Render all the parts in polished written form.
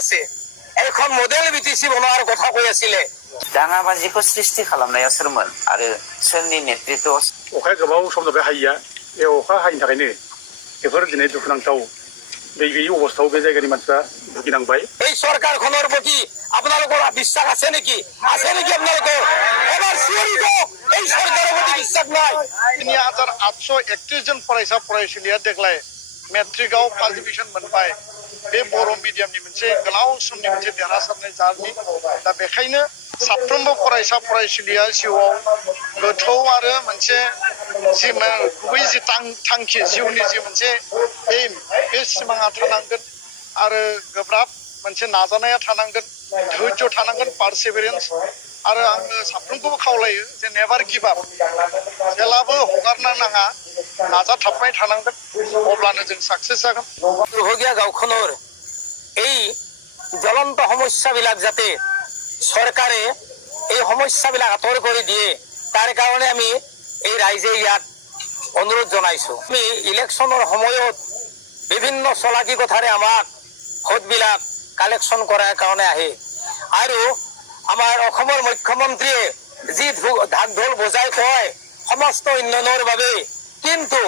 আছে এখন model BTC বনোৱাৰ কথা কৈ আছিলে दाङाबाजिखौ सृष्टि खालामनाया सोरमोन आरो सोरनि नेतृत्व अखाया गोबाव समनिफ्राय हायिया बे अखा हायिनि थाखायनो बेफोर दिनै दुखुनांथाव दै गैयि अबस्थायाव बे जायगानि मानसिफ्रा भुगिनांबाय এই চৰকাৰখনৰ প্ৰতি আপোনালোকৰ বিশ্বাস আছে নেকি আপোনালোকৰ এবাৰ চিঞৰি কওক এই চৰকাৰৰ প্ৰতি বিশ্বাস নাই 3831 জন फरायसा फरायसुलिया देग्लाय मेट्रिकआव फार्स्ट डिभिजन मोनबाय बे बर' मिडियामनि मोनसे गोलाव समनि मोनसे देरहासारनाय जारनि दा बेखायनो साफ्रोमबो फरायसा फरायसुलिया जिउआव गोथौ आरो मोनसे जि गुबै जि थांखि जिउनि जि मोनसे एम बे सिमाङा थानांगोन आरो गोब्राब मोनसे नाजानाया थानांगोन धैर्य थानांगोन पारसिभिरेन्स आरो आङो साफ्रोमखौबो खावलायो जे नेभार गिभ आप जेब्लाबो हगारनो नाङा नाजाथाबबाय थानांगोन अब्लानो जों साक्सेस जागोन দুৰ্ভগীয়া গাঁওখনৰ এই জ্বলন্ত সমস্যাবিলাক যাতে চৰকাৰে এই সমস্যাবিলাক আঁতৰ কৰি দিয়ে তাৰ কাৰণে আমি এই ৰাইজে ইয়াত অনুৰোধ জনাইছো আমি ইলেকশ্যনৰ সময়ত বিভিন্ন চলাকি কথাৰে আমাক ভোটবিলাক কালেকশ্যন কৰাৰ কাৰণে আহে আৰু আমাৰ অসমৰ মুখ্যমন্ত্ৰীয়ে যি ঢাক ঢোল বজাই কয় সমস্ত উন্নয়নৰ বাবে কিন্তু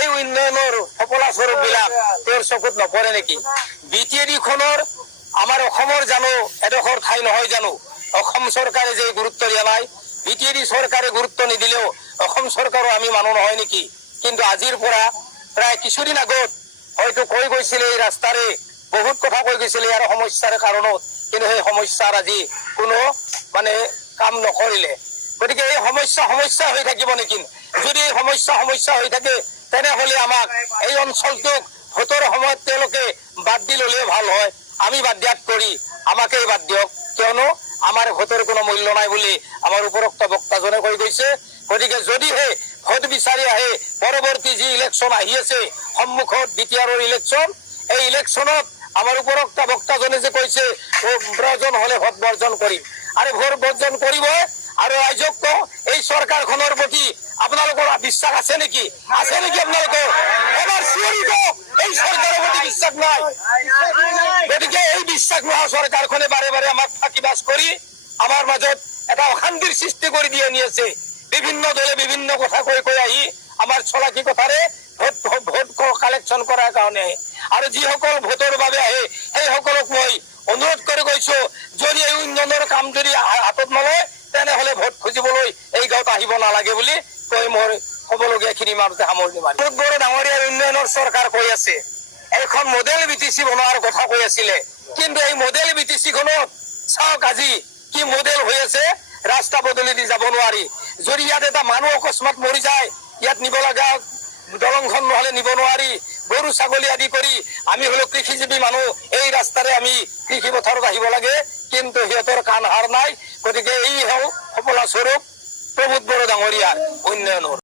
এই উন্নয়নৰ সফলা স্বৰূপবিলাক তেওঁৰ চকুত নপৰে নেকি বিটিএডিখনৰ আমাৰ অসমৰ জানো এডোখৰ ঠাই নহয় জানো অসম চৰকাৰে যে গুৰুত্ব দিয়া নাই বিটিএডি চৰকাৰে গুৰুত্ব নিদিলেও অসম চৰকাৰো আমি মানুহ নহয় নেকি কিন্তু আজিৰ পৰা প্ৰায় কিছুদিন আগত হয়তো কৈ গৈছিলে এই ৰাস্তাৰে বহুত কথা কৈ গৈছিলে ইয়াৰ সমস্যাৰ কাৰণত কিন্তু সেই সমস্যাৰ আজি কোনো মানে কাম নকৰিলে গতিকে এই সমস্যা হৈ থাকিব নেকি যদি এই সমস্যা হৈ থাকে তেনেহলে আমাক এই অঞ্চলটোক ভোটৰ সময়ত তেওঁলোকে বাদ দি ল'লে ভাল হয় আমি বাদ দিয়াত কৰি আমাকেই বাদ দিয়ক কিয়নো আমাৰ ভোটৰ কোনো মূল্য নাই বুলি আমাৰ উপৰোক্ত বক্তাজনে কৈ গৈছে গতিকে যদিহে ভোট বিচাৰি আহে পৰৱৰ্তী যি ইলেকশ্যন আহি আছে সন্মুখত বিটিআৰৰ ইলেকশ্যন এই ইলেকশ্যনত আমাৰ উপৰোক্ত বক্তাজনে যে কৈছে প্ৰয়োজন হলে ভোট বৰ্জন কৰিম আৰু ভোট বৰ্জন কৰিব আৰু ৰাইজক এই চৰকাৰখনৰ প্ৰতি আপোনালোকৰ বিশ্বাস আছে নেকি আপোনালোকৰ এবাৰ চিঞৰি কওক এই চৰকাৰৰ প্ৰতি বিশ্বাস নাই গতিকে এই বিশ্বাস নোহোৱা চৰকাৰখনে বাৰে বাৰে আমাক ফাঁকিবাজ কৰি আমাৰ মাজত এটা অশান্তিৰ সৃষ্টি কৰি দি আনি আছে বিভিন্ন দলে বিভিন্ন কথা কৈ আহি আমাৰ চলাকি কথাৰে ভোট কালেকশ্যন কৰাৰ কাৰণে আৰু যিসকল ভোটৰ বাবে আহে সেইসকলক মই অনুৰোধ কৰি গৈছো যদি এই উন্নয়নৰ কাম যদি হাতত নলয় তেনেহলে ভোট খুজিবলৈ এই গাঁৱত আহিব নালাগে বুলি কৈ মোৰ ক'বলগীয়াখিনি মাজতে সামৰণি মাৰিম বহুত বড় ডাঙৰীয়াৰ উন্নয়নৰ চৰকাৰ কৈ আছে এখন মডেল বিটিচি বনোৱাৰ কথা কৈ আছিলে কিন্তু এই মডেল বিটিচিখনত চাওক আজি কি মডেল হৈ আছে ৰাস্তা বদলি দি যাব নোৱাৰি যদি ইয়াত এটা মানুহ অকস্মাত মৰি যায় ইয়াত নিব লগা দলংখন নহলে নিব নোৱাৰি গৰু ছাগলী আদি কৰি আমি হলো কৃষিজীৱী মানুহ এই ৰাস্তাৰে আমি কৃষি পথাৰত আহিব লাগে কিন্তু সিহঁতৰ কাণ হাৰ নাই গতিকে এই সফলা স্বৰূপ প্ৰমোদ বড়ো ডাঙৰীয়াৰ উন্নয়নৰ